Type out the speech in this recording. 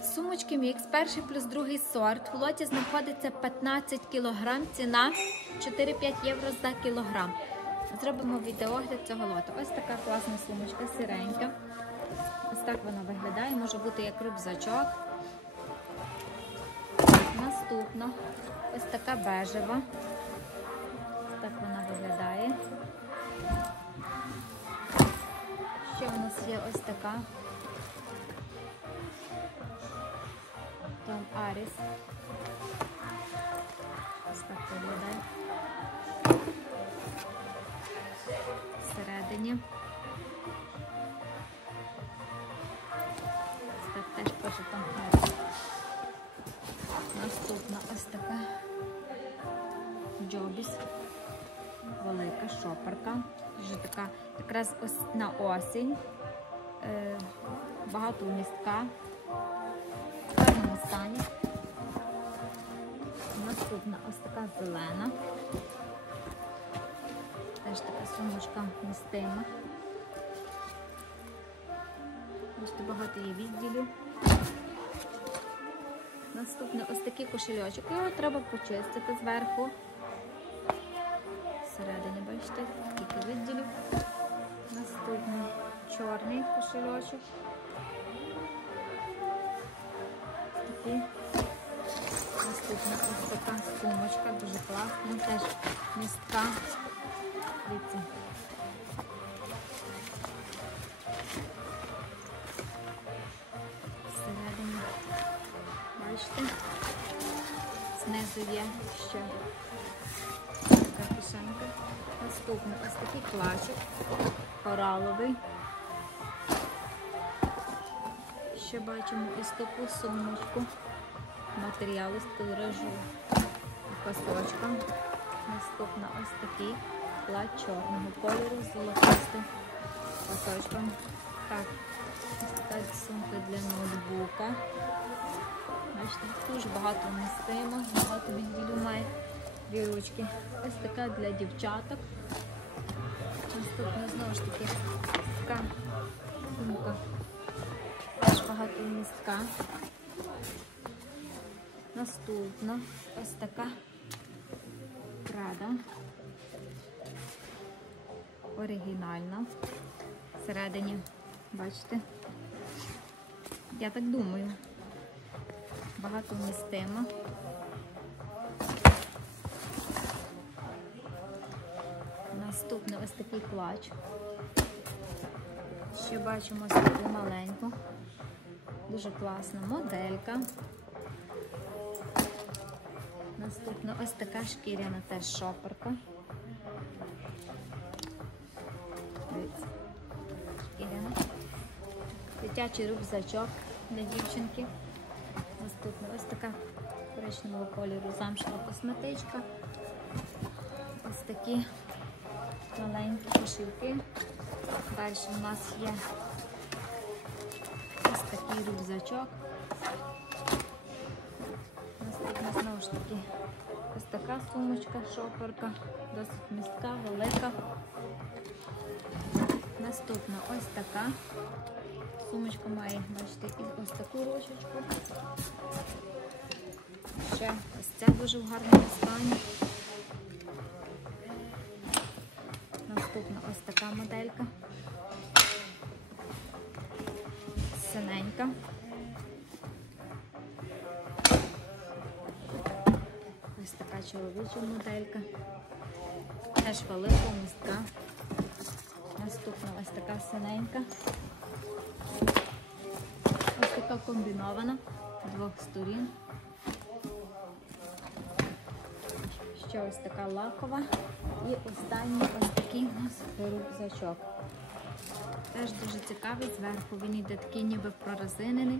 Сумочки мікс, перший плюс другий сорт. В лоті знаходиться 15 кг, ціна 4-5 євро за кілограм. Зробимо відеогляд цього лоту. Ось така класна сумочка, сиренька. Ось так вона виглядає, може бути як рюкзачок. Наступна ось така бежева. Ось так вона виглядає. Ще у нас є ось така. Том Аріс. Ось так виглядає. Всередині. Ось так теж пише Том Аріс. Наступна ось така Джобіс. Велика шоперка. Дуже така якраз ось на осінь. Е, багато містка. В стані. Наступна ось така зелена. Теж така сумочка містима. Бачите, багато є відділів. Наступний ось такий кошельочок. Його треба почистити зверху. Всередині, бачите, скільки відділів. Наступний чорний кошельочок. Такий. Наступна ось така сумочка, дуже класна, теж містка. Дивіться. Всередині. Бачите? Знизу є ще така кишенька. Наступний ось такий клачик, кораловий. Ще бачимо ось таку сумочку. Матеріалу з колоражу. Пасочка. Наступна ось такий клад чорного кольору з золотистим пасочком. Так, така сумка для ноутбука. Бачите, дуже багато містимо, багато відділів має дві ручки. Ось така для дівчаток. Наступна знову ж таки така сумка. Багато містка. Наступна ось така прада. Оригінальна. Всередині, бачите? Я так думаю. Багато містимо. Наступний ось такий клач. Ще бачимо ось таку маленьку. Дуже класна моделька. Наступна ось така шкіряна теж шоперка. Шкіряна. Дитячий рюкзачок для дівчинки. Наступна ось така коричневого кольору замшева косметичка. Ось такі маленькі кошельки. Далі у нас є ось такий рюкзачок. Наступна знову ж таки ось така сумочка, шоперка, досить містка, велика. Наступна ось така. Сумочка має, бачите, і ось таку ручечку. Ще ось ця дуже в гарному стані. Наступна ось така моделька. Синенька. Ось така чоловіча моделька. Теж велика містка. Наступна ось така синенька. Ось така комбінована двох сторін. Ще ось така лакова. І останній ось такий у нас рюкзачок. Теж дуже цікавий, зверху він йде такий ніби прорезинений.